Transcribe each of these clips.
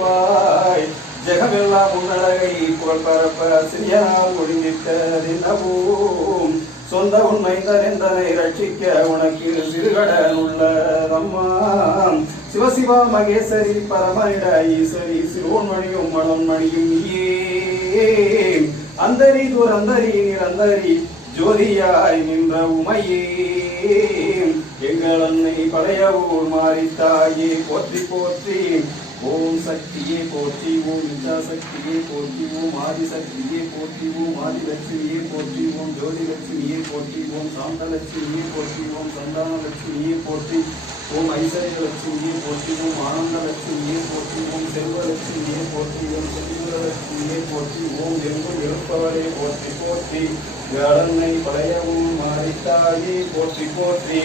வாய். ஜெகமெல்லாம் உன்னழகை புகழ் பரப்ப சிறியனால் முடிந்திட்டதின்னவும் சொந்த உண்மை தரெந்தனை ரட்சிக்க உனக்கு சிறுகடன் உள்ளதம்மா. சிவசிவா மகேசரி பரமனிட ஈஸ்வரி சிறுவன்மணியும் மனோன்மணியும் நீயே. அந்தரி துரந்தரி நிரந்தரி ஜோதியாய் நின்ற உமையே. எங்கள் அன்னை பழைய ஊர் மாறித்தாயே போற்றி போற்றி ஓம் சக்தியே போற்றி ஓம் வித்யா சக்தியே போற்றி ஓம் ஆதி சக்தியே போற்றி ஓம் ஆதி லட்சுமியே போற்றி ஓம் ஜோதி லட்சுமியே போற்றி ஓம் சாந்த லட்சுமியே போற்றி ஓம் சந்தான லட்சுமியே போற்றி ஓம் ஐஸ்வர்ய லட்சுமியே போற்றி ஓம் ஆனந்த லட்சுமியே போற்றி ஓம் செல்வ லட்சுமியே போற்றி ஓம் செல்வ லட்சுமியே போற்றி ஓம் எங்கும் இருப்பவரே போற்றி போற்றி வேடன்னை பழையவும் மாறித்தாயே போற்றி போற்றி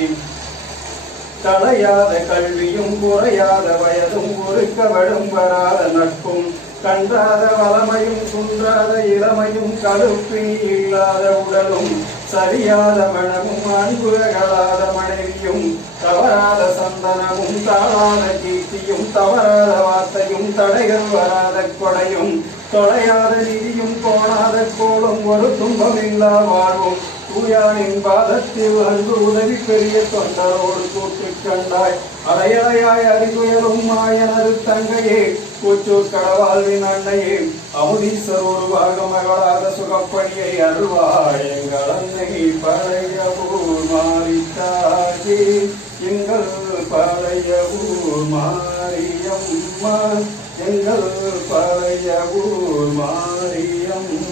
களையாத கல்வியும் குறையாத வயதும் ஒருக்கவடும் வராத நட்பும். கன்றாத வளமையும் குன்றாத இளமையும் கடுப்பினி இல்லாத உடலும் சரியாத மனமும் அன்புகளாத மனைவியும் தவறாத சந்தனமும் தாழாத கீர்த்தியும் தவறாத வார்த்தையும் தடைகள் வராத கொடையும் தொலையாத நிதியும் கோணாத கோளும் ஒரு துன்பம் இல்லா வாழ்வும். தூயானின் பாதத்தில் அன்பு உதவி பெரிய தொண்டரோடு கூற்று கண்டாய். அலையலையாய் அறிவுயரும் மாயனது தங்கையே கூச்சூர் கடவாழ்வின் அன்னையே அமுதீஸ்வர் ஒரு பாக மகளாக சுகப்பணியை அருள்வாய். எங்கள் அன்னை பழைய ஊர் மாறித்தாயே எங்கள் பழைய ஊர் மாறியம்மா எங்கள் பழைய ஊர் மாறியம்மா